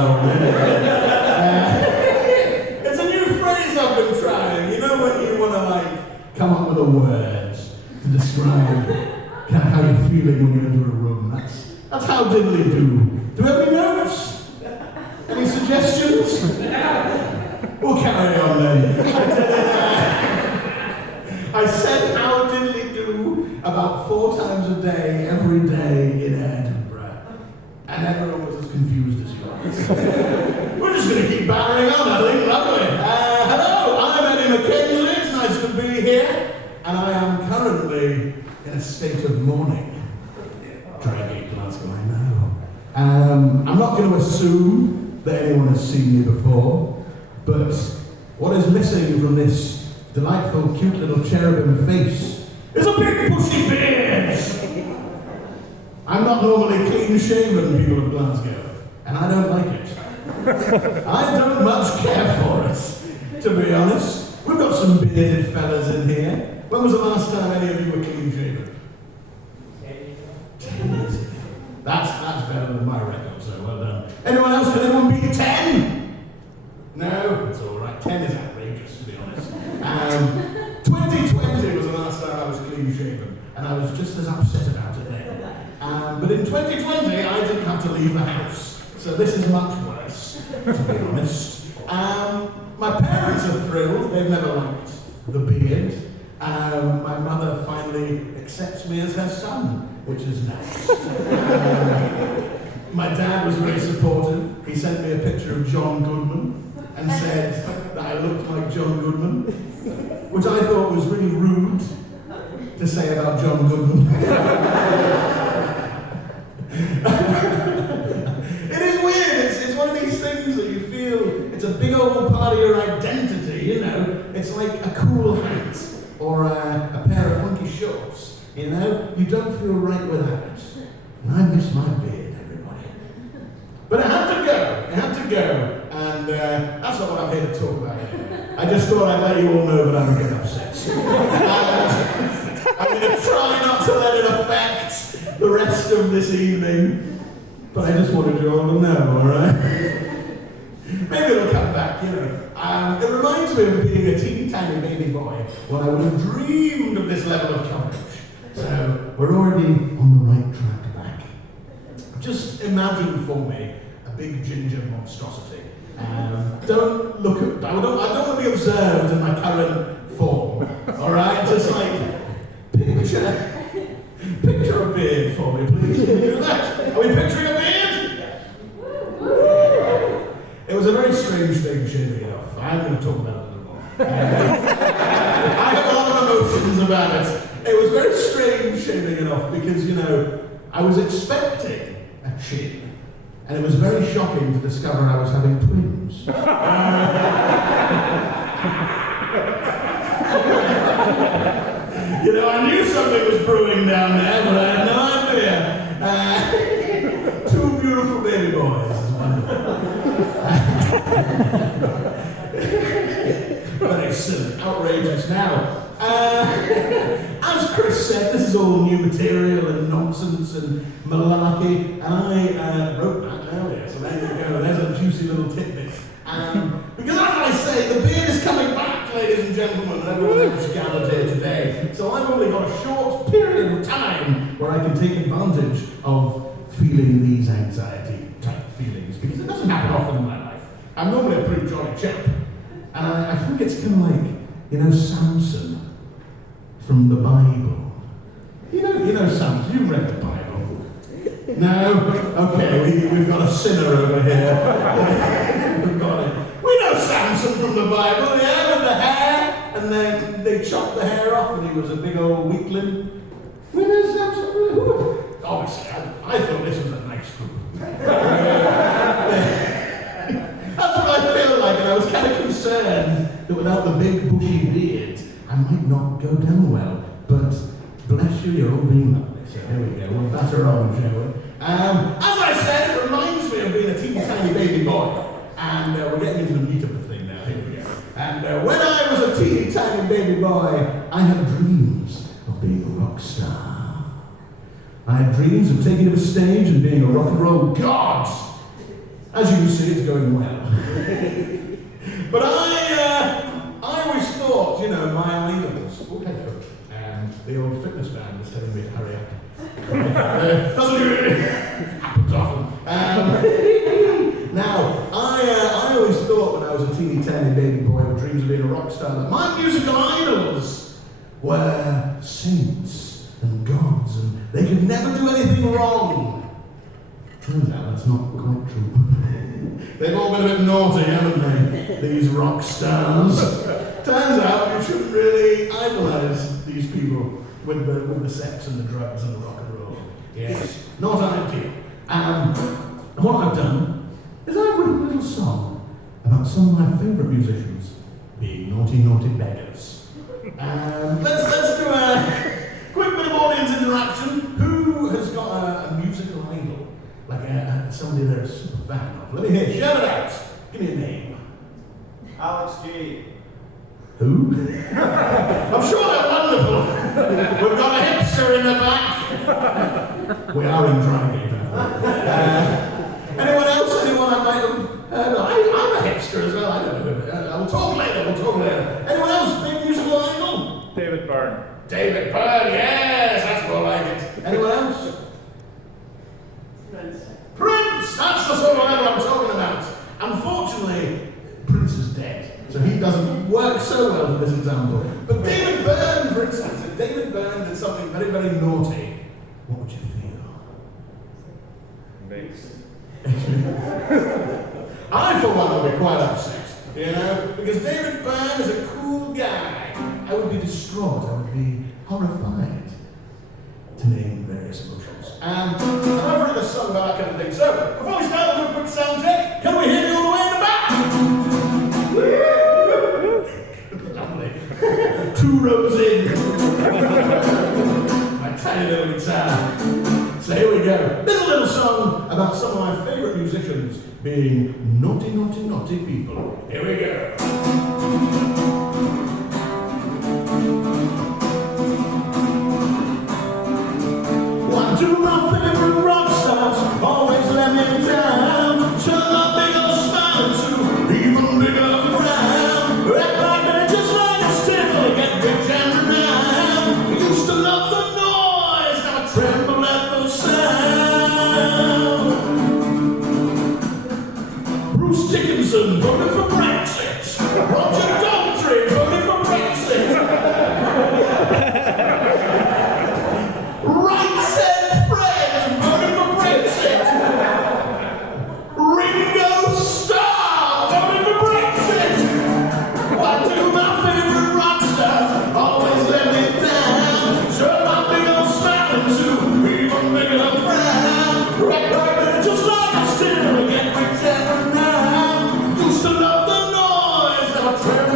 old. It's a new phrase I've been trying. You know when you want to like come up with a word to describe kind of how you're feeling when you're into a room. That's how diddly do. Do we have any notes? Any suggestions? We'll carry on then. I said how diddly do about 4 times a day, every day in Edinburgh. And everyone was as confused as you are. We're just going to keep battering on, I think. Lovely. Hello, I'm Eddy MacKenzie. It's nice to be here. And I am currently in a state of mourning. Drygate, Glasgow, I know. I'm not going to assume that anyone has seen me before, but what is missing from this delightful, cute little cherubim face is a big bushy beard! I'm not normally clean-shaven, people of Glasgow, and I don't like it. I don't much care for it, to be honest. We've got some bearded fellas in here. When was the last time any of you were clean-shaven? 10 years ago. That's better than my record, so well done. Anyone else? Can anyone beat 10? No? It's all right. 10 is outrageous, to be honest. 2020 was the last time I was clean-shaven, and I was just as upset about it then. But in 2020, I didn't have to leave the house, so this is much worse, to be honest. My parents are thrilled. They've never liked the beard. My mother finally accepts me as her son, which is nice. My dad was very supportive. He sent me a picture of John Goodman and said that I looked like John Goodman, which I thought was really rude to say about John Goodman. It is weird. It's one of these things that you feel, it's a big old part of your identity, you know. It's like a cool hat or a pair of funky shorts, you know. You don't feel right without it. And I miss my beard, everybody. But it had to go, and that's not what I'm here to talk about anyway. I just thought I'd let you all know that I'm getting upset. I'm going to try not to let it affect the rest of this evening, but I just wanted you all to know, alright? Maybe it'll come back, you know. It reminds me of being a teeny tiny baby boy when I would have dreamed of this level of coverage. So we're already on the right track back. Just imagine for me a big ginger monstrosity. Don't look at, I don't want to be observed in my current form, alright? Just like, picture a beard for me, please. Can you do that? Are we picturing a beard? It was a very strange thing shaving it off. I'm going to talk about it a little more. I have a lot of emotions about it. It was very strange shaving it off because, you know, I was expecting a chin. And it was very shocking to discover I was having twins. You know, I knew something was brewing down there, but I had no idea. 2 beautiful baby boys. It's wonderful. Very silly, outrageous now. As Chris said, this is all new material and nonsense and malarkey, and I wrote that earlier, so there you go, there's a juicy little tidbit. Because as I say, the beard is coming back, ladies and gentlemen, and everyone else gathered here today, so I've only got a short period of time where I can take advantage of feeling these anxiety-type feelings, because it doesn't happen often in my life. I'm normally a pretty jolly chap, and I think it's kind of like, you know, Samson from the Bible. You know Samson, you've read the Bible. No? Okay, we've got a sinner over here. We've got it. We know Samson from the Bible, yeah, with the hair, and then they chopped the hair off and he was a big old weakling. We know Samson. Obviously, I thought this was a nice group. That's what I feel like, and I was kind of concerned that without the big bushy beard, I might not go down well, but bless you, you're all being lovely. So here we go, we'll batter on, shall we? As I said, it reminds me of being a teeny tiny baby boy. And we're getting into the meat of the thing now, here we go. And when I was a teeny tiny baby boy, I had dreams of being a rock star. I had dreams of taking to the stage and being a rock and roll god. As you can see, it's going well. But I always thought, you know, my idols, the old fitness band was telling me to hurry up. Doesn't really happens often. Now, I always thought when I was a teeny tiny baby boy with dreams of being a rock star that my musical idols were saints and gods, and they could never do anything wrong. Turns out that's not quite true. They've all been a bit naughty, haven't they? These rock stars. Turns out you shouldn't really idolize these people with the sex and the drugs and the rock and roll. Yes, not ideal. And what I've done is I've written a little song about some of my favourite musicians being naughty, naughty beggars. Let's do a quick bit of audience interaction. Who has got a musical idol? Like somebody they're a super fan of? Let me hear, shout it out. Give me a name. Alex G. Who? I'm sure they're wonderful. We've got a hipster in the back. We are in Drygate. Anyone else? Anyone I might have heard of? I'm a hipster as well. I don't know. We'll talk later. Anyone else? Big musical idol? David Byrne. David Byrne, yes, that's more like it. Anyone else? Prince! That's the sort of level I'm talking about. Unfortunately, Prince is dead, so he doesn't work so well for this example. But David Byrne, for instance, if David Byrne did something very, very naughty, what would you feel? Mixed. I, for one, would be quite upset, you know, because David Byrne is a cool guy. I would be distraught, I would be horrified, to name various emotions. And I've written a song about that kind of thing. So, before we start, we'll do a quick sound check. Can we hear you all the way in the back? Lovely. 2 rows in. My tiny little guitar. So here we go. This is a little song about some of my favourite musicians being naughty, naughty, naughty people. Here we go. One, two, my favourite rock stars always let me down. Show a bigger smile to even bigger frown. Act like they're just like a still, get rich and renowned. We used to love the noise, now I tremble at the sound. Bruce Dickinson voted for Brexit. Roger Daltrey voted for Brexit. Right said Fred voted for Brexit. Ringo Starr voted for Brexit. Why do my favourite rock stars always let me down? Show my big old smile to even bigger than frown. Right back just like a still, get rich and renowned. Used to love the noise, now I tremble.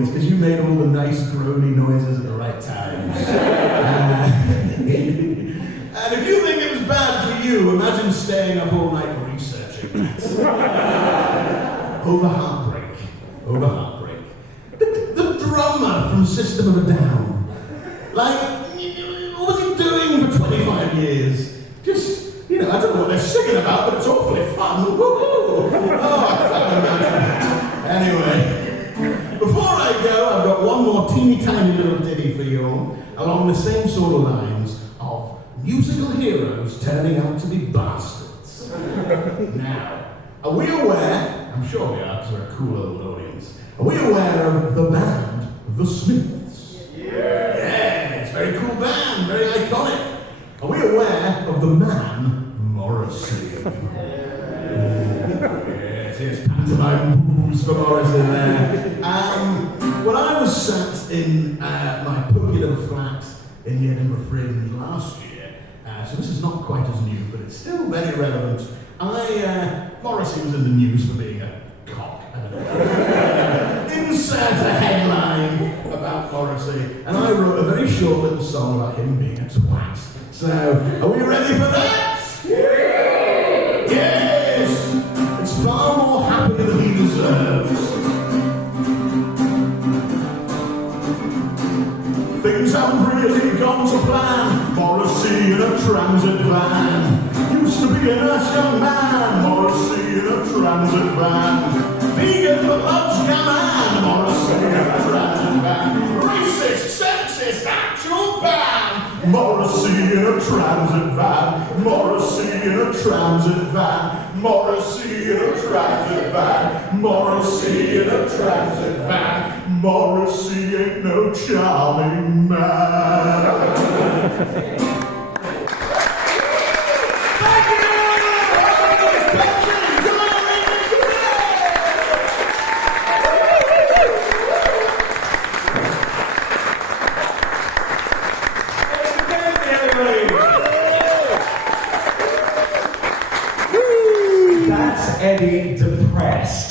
audience because you made all the nice groany noises at the right times. And if you think it was bad for you, imagine staying up all night researching that. Over heartbreak. Over heartbreak. The drummer from System of a Down. Like, what was he doing for 25 years? Just, I don't know what they're singing about, but it's awfully fun. Woo-hoo. Oh, I can't imagine. Anyway, before I go, I've got one more teeny tiny little ditty for you all, along the same sort of lines of musical heroes turning out to be bastards. Now, are we aware, I'm sure we are because we're a cool old audience, are we aware of the band, The Smiths? Yeah, it's a very cool band, very iconic. Are we aware of the man, Morrissey? Yes, here's pantomime boos for Morrissey there. When I was sat in my pokey little flat in the Edinburgh Fringe last year, so this is not quite as new, but it's still very relevant. Morrissey was in the news for being a cock. I don't know. Insert a headline about Morrissey, and I wrote a very short little song about him being a twat. So, are we ready for that? Yes! It's far more happy than he deserves. Things haven't really gone to plan. Morrissey in a transit van. Used to be a nice young man. Morrissey in a transit van. Vegan but loves gammon. Morrissey in a transit van. Racist, sexist, actual ban. Morrissey in a transit van. Morrissey in a transit van. Morrissey in a transit van. Morrissey in a transit van. Morrissey ain't no charming man. Thank you! That's Eddy depressed.